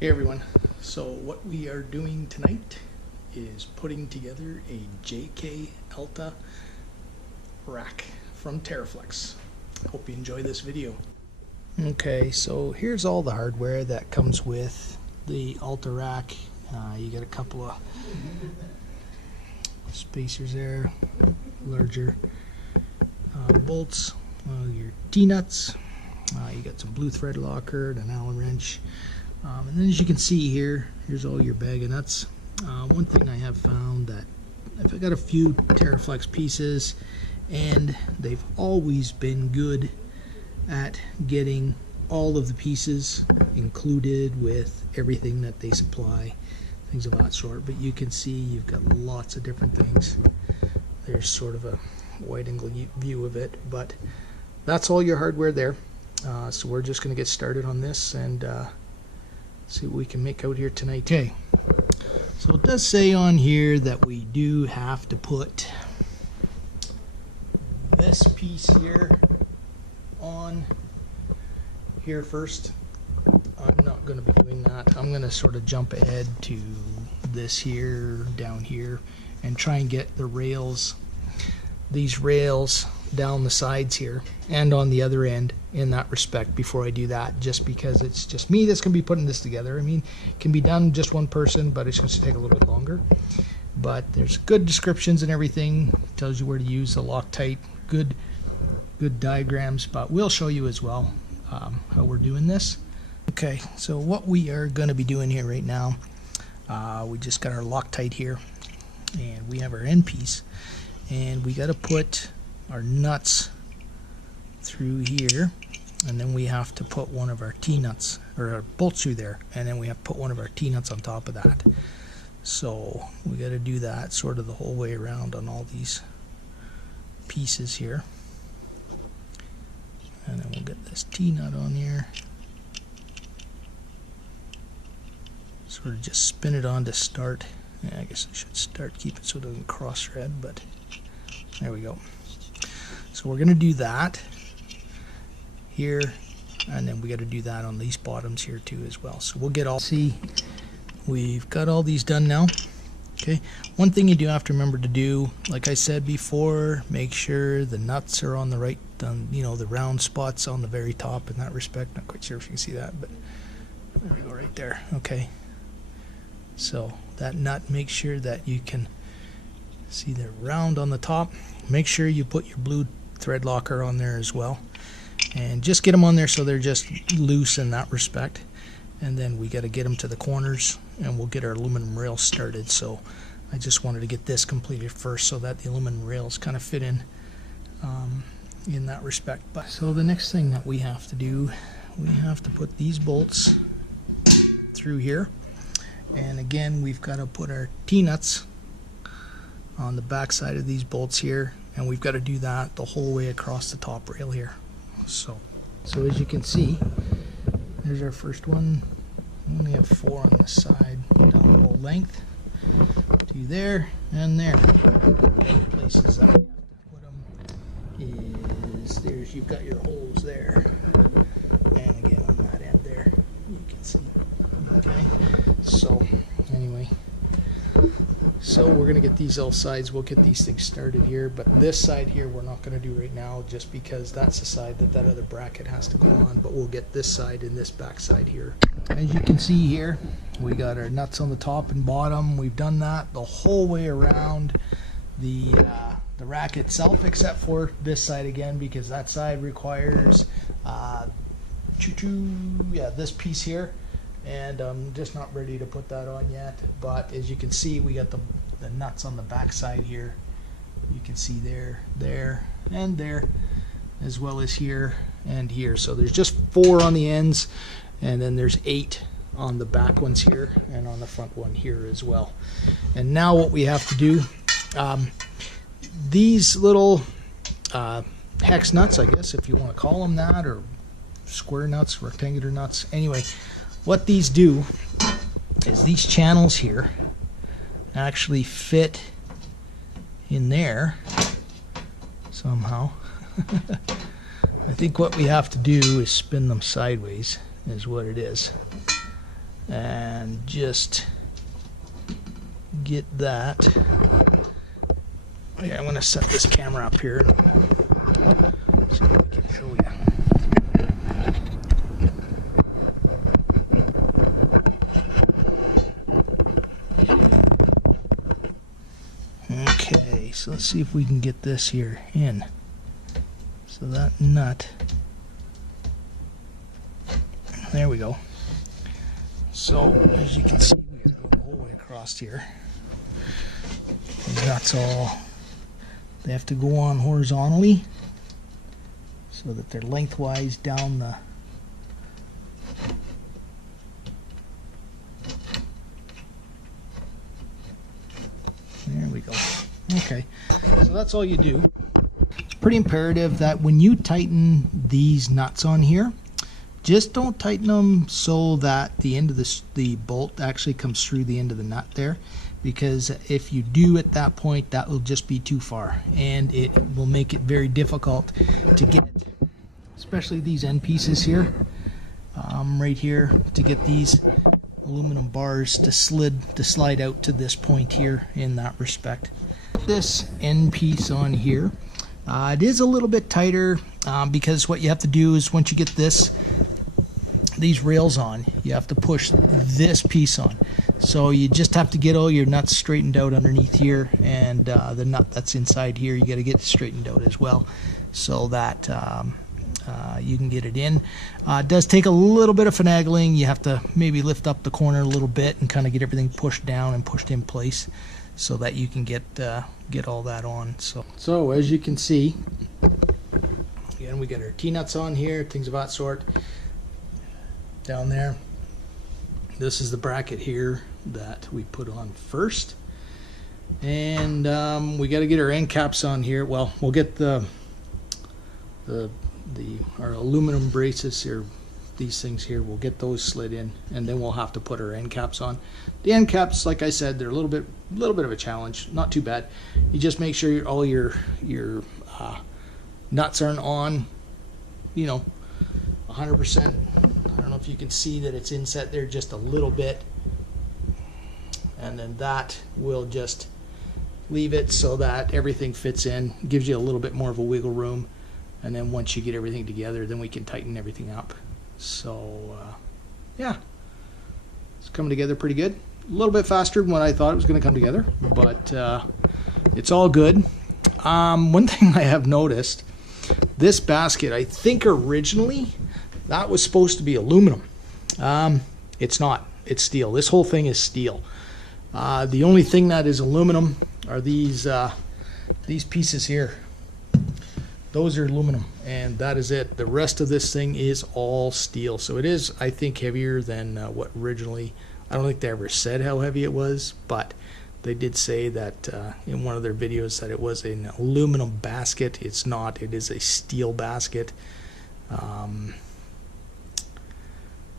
Hey everyone, so what we are doing tonight is putting together a JK Alta rack from Teraflex. Hope you enjoy this video. Okay, so here's all the hardware that comes with the Alta rack. You get a couple of spacers there, larger bolts, your T-nuts, you got some blue thread locker, an Allen wrench. And then as you can see here, here's all your bag of nuts. One thing I have found that I've got a few Teraflex pieces and they've always been good at getting all of the pieces included with everything that they supply, things of that sort. But you can see you've got lots of different things. There's sort of a wide angle view of it, but that's all your hardware there. So we're just going to get started on this and see what we can make out here tonight. Okay, so it does say on here that we do have to put this piece here on here first. I'm not going to be doing that. I'm going to sort of jump ahead to this here, down here, and try and get the rails, these rails down the sides here and on the other end in that respect before I do that, just because it's just me that's going to be putting this together. I mean, it can be done just one person, but it's going to take a little bit longer. But there's good descriptions and everything, tells you where to use the Loctite, good diagrams, but we'll show you as well how we're doing this. Okay, so what we are going to be doing here right now, we just got our Loctite here and we have our end piece, and we got to put our nuts through here, and then we have to put one of our T-nuts or our bolts through there, and then we have to put one of our T-nuts on top of that. So we got to do that sort of the whole way around on all these pieces here, and then we'll get this T-nut on here, sort of just spin it on to start. Yeah, I guess I should start, keep it so it doesn't cross thread, but there we go. So we're going to do that here, and then we got to do that on these bottoms here too as well. So we'll get all, see, we've got all these done now. Okay, one thing you do have to remember to do, like I said before, make sure the nuts are on the right, you know, the round spots on the very top in that respect. Not quite sure if you can see that, but there we go, right there. Okay, so that nut, make sure that you can see the round on the top. Make sure you put your blue thread locker on there as well, and just get them on there so they're just loose in that respect. And then we got to get them to the corners, and we'll get our aluminum rails started. So I just wanted to get this completed first so that the aluminum rails kind of fit in that respect. But so the next thing that we have to do, we have to put these bolts through here, and again we've got to put our T-nuts on the back side of these bolts here, and we've got to do that the whole way across the top rail here. So as you can see, there's our first one. We only have 4 on this side, down the whole length to there and there. The places that we have to put them is there's, you've got your holes there, and again on that end there you can see. Okay, so anyway, so we're going to get these all sides, we'll get these things started here, but this side here we're not going to do right now, just because that's the side that other bracket has to go on, but we'll get this side and this back side here. As you can see here, we got our nuts on the top and bottom. We've done that the whole way around the rack itself, except for this side again, because that side requires this piece here, and I'm just not ready to put that on yet. But as you can see, we got the nuts on the back side here. You can see there, and there, as well as here and here. So there's just 4 on the ends, and then there's 8 on the back ones here, and on the front one here as well. And now what we have to do, these little hex nuts, I guess if you want to call them that, or square nuts, rectangular nuts, anyway, what these do is these channels here actually fit in there somehow. I think what we have to do is spin them sideways, is what it is. and just get that. Okay, I'm going to set this camera up here and see if I can show you. Okay, so let's see if we can get this here in. So that nut, there we go. So as you can see, we gotta go the whole way across here. These nuts they have to go on horizontally so that they're lengthwise down the there we go. Okay, so that's all you do. It's pretty imperative that when you tighten these nuts on here, just don't tighten them so that the end of the bolt actually comes through the end of the nut there, because if you do at that point, that will just be too far and it will make it very difficult to get, especially these end pieces here, right here, to get these aluminum bars to slide out to this point here in that respect. This end piece on here, it is a little bit tighter because what you have to do is once you get these rails on, you have to push this piece on. So you just have to get all your nuts straightened out underneath here, and the nut that's inside here, you got to get straightened out as well, so that you can get it in. It does take a little bit of finagling. You have to maybe lift up the corner a little bit and kind of get everything pushed down and pushed in place so that you can get all that on. So as you can see, again, we got our T-nuts on here, things of that sort. Down there, this is the bracket here that we put on first, and we got to get our end caps on here. Well, we'll get our aluminum braces here, these things here, we'll get those slid in, and then we'll have to put our end caps on. The end caps, like I said, they're a little bit of a challenge, not too bad. You just make sure all your nuts aren't on, 100%. I don't know if you can see that it's inset there just a little bit, and then that will just leave it so that everything fits in, gives you a little bit more of a wiggle room, and then once you get everything together, then we can tighten everything up. So yeah, it's coming together pretty good. A little bit faster than what I thought it was going to come together, but it's all good. One thing I have noticed, this basket, I think originally that was supposed to be aluminum. It's not. It's steel. This whole thing is steel. The only thing that is aluminum are these pieces here. Those are aluminum, and that is it. The rest of this thing is all steel. So it is, I think, heavier than what originally. I don't think they ever said how heavy it was, but they did say that in one of their videos that it was an aluminum basket. It's not. It is a steel basket.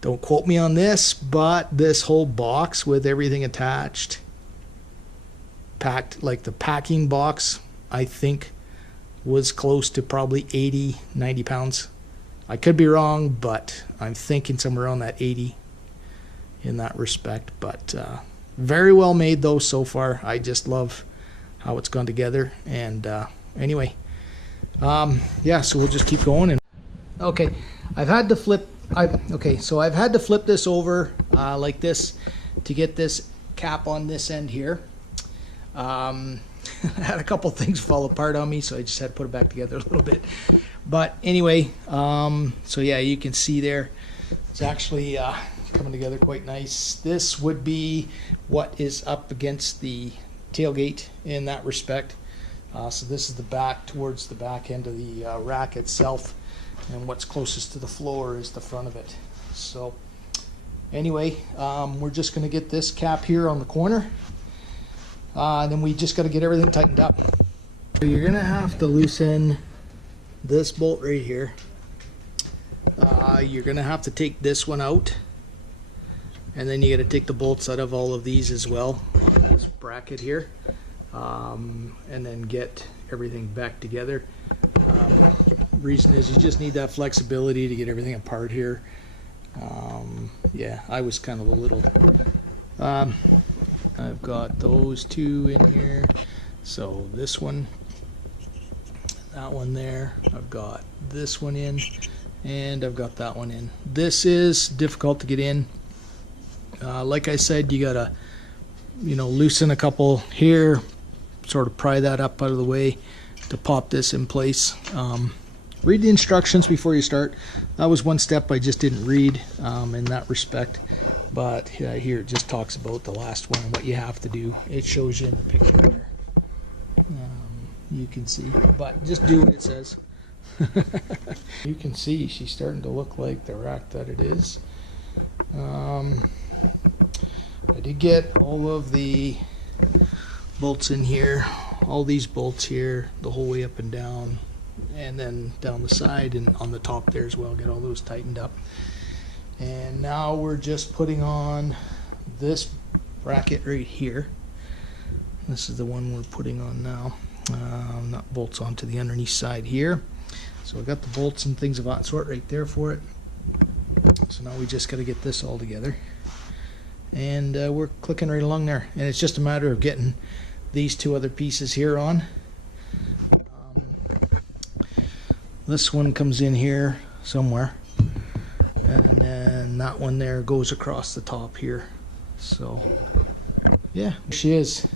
Don't quote me on this, but this whole box with everything attached, packed, like the packing box, I think was close to probably 80-90 pounds. I could be wrong, but I'm thinking somewhere around that 80 in that respect. But very well made though so far. I just love how it's gone together. And anyway, yeah, so we'll just keep going. And okay, I've had to flip this over like this to get this cap on this end here. I had a couple things fall apart on me, so I just had to put it back together a little bit. But anyway, so yeah, you can see there, it's actually coming together quite nice. This would be what is up against the tailgate in that respect. So this is the back, towards the back end of the rack itself, and what's closest to the floor is the front of it. So anyway, we're just going to get this cap here on the corner. And then we just got to get everything tightened up. So you're going to have to loosen this bolt right here. You're going to have to take this one out. And then you got to take the bolts out of all of these as well on this bracket here. And then get everything back together. Reason is you just need that flexibility to get everything apart here. Yeah, I was kind of a little I've got those two in here, so this one, that one there, I've got this one in, and I've got that one in. This is difficult to get in. Like I said, you gotta, you know, loosen a couple here, sort of pry that up out of the way to pop this in place. Read the instructions before you start. That was one step I just didn't read in that respect. But here it just talks about the last one and what you have to do. It shows you in the picture there. You can see, but just do what it says. You can see she's starting to look like the rack that it is. I did get all of the bolts in here, all these bolts here, the whole way up and down, and then down the side and on the top there as well. Get all those tightened up. And now we're just putting on this bracket right here. This is the one we're putting on now. Not bolts onto the underneath side here. So we got the bolts and things of that sort right there for it. So now we just got to get this all together. And we're clicking right along there. And it's just a matter of getting these two other pieces here on. This one comes in here somewhere. And then that one there goes across the top here. So yeah, she is.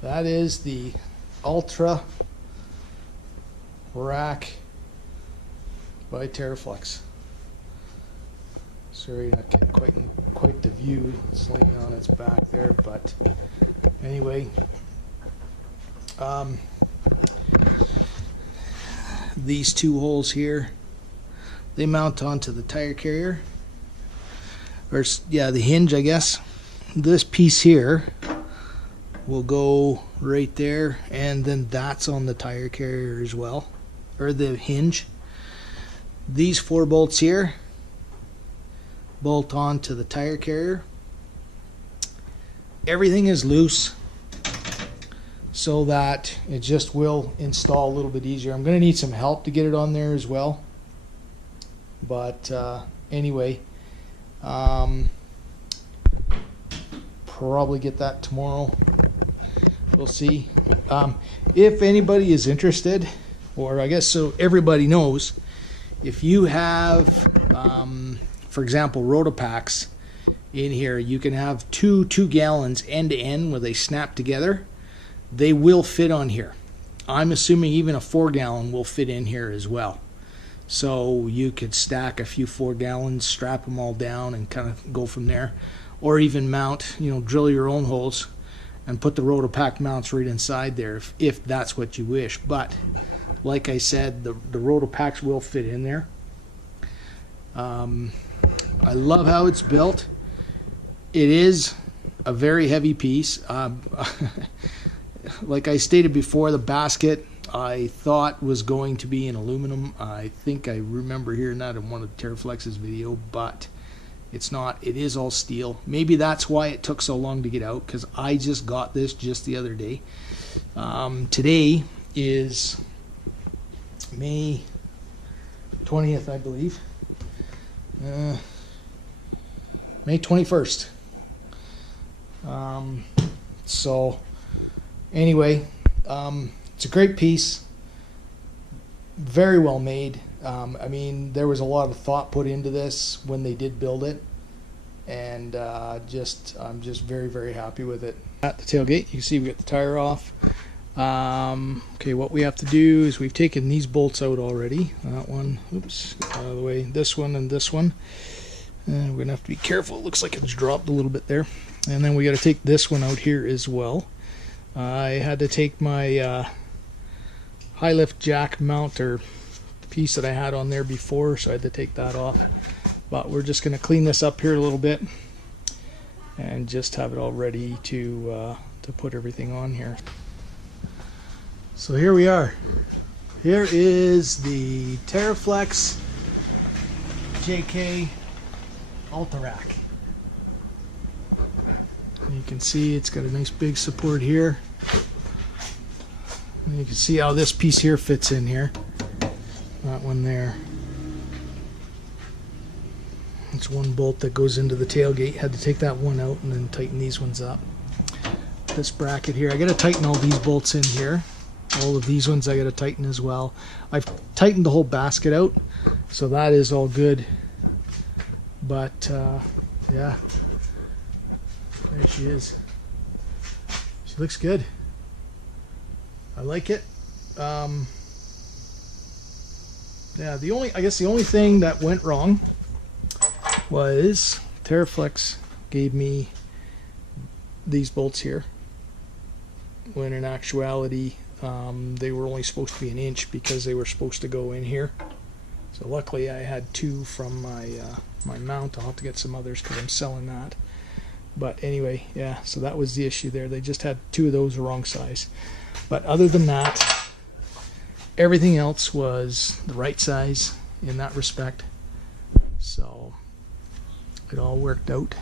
That is the Alta rack by Teraflex. Sorry, not getting quite the view. It's laying on its back there, but anyway, these two holes here, they mount onto the tire carrier, or yeah, the hinge, I guess. This piece here will go right there, and then that's on the tire carrier as well, or the hinge. These 4 bolts here bolt onto the tire carrier. Everything is loose so that it just will install a little bit easier. I'm going to need some help to get it on there as well. But anyway, probably get that tomorrow. We'll see. If anybody is interested, or I guess so everybody knows, if you have, for example, Rotopacks in here, you can have 2 gallons end to end where they snap together. They will fit on here. I'm assuming even a 4 gallon will fit in here as well. So you could stack a few 4 gallons, strap them all down, and kind of go from there. Or even mount, you know, drill your own holes and put the Rotopack mounts right inside there if that's what you wish. But like I said, the Rotopacks will fit in there. I love how it's built. It is a very heavy piece. Like I stated before, the basket I thought was going to be in aluminum. I think I remember hearing that in one of Teraflex's video, but it's not. It is all steel. Maybe that's why it took so long to get out, because I just got this just the other day. Today is May 20th, I believe. May 21st. So anyway, it's a great piece, very well made. I mean, there was a lot of thought put into this when they did build it, and I'm just very, very happy with it. At the tailgate, you can see we got the tire off. Okay, what we have to do is we've taken these bolts out already. That one, oops, out of the way. This one and this one. And we're gonna have to be careful. It looks like it's dropped a little bit there. And then we got to take this one out here as well. I had to take my high lift jack mount or piece that I had on there before, so I had to take that off. But we're just going to clean this up here a little bit and just have it all ready to put everything on here. So here we are. Here is the Teraflex JK Alta rack. You can see it's got a nice big support here. And you can see how this piece here fits in here. That one there. There's one bolt that goes into the tailgate. Had to take that one out and then tighten these ones up. This bracket here, I got to tighten all these bolts in here. All of these ones I got to tighten as well. I've tightened the whole basket out, so that is all good. But yeah, there she is. She looks good. I like it. Yeah, I guess the only thing that went wrong was Teraflex gave me these bolts here, when in actuality they were only supposed to be an inch because they were supposed to go in here. So luckily I had two from my my mount. I'll have to get some others because I'm selling that. But anyway, yeah, so that was the issue there. They just had two of those the wrong size. But other than that, everything else was the right size in that respect. So it all worked out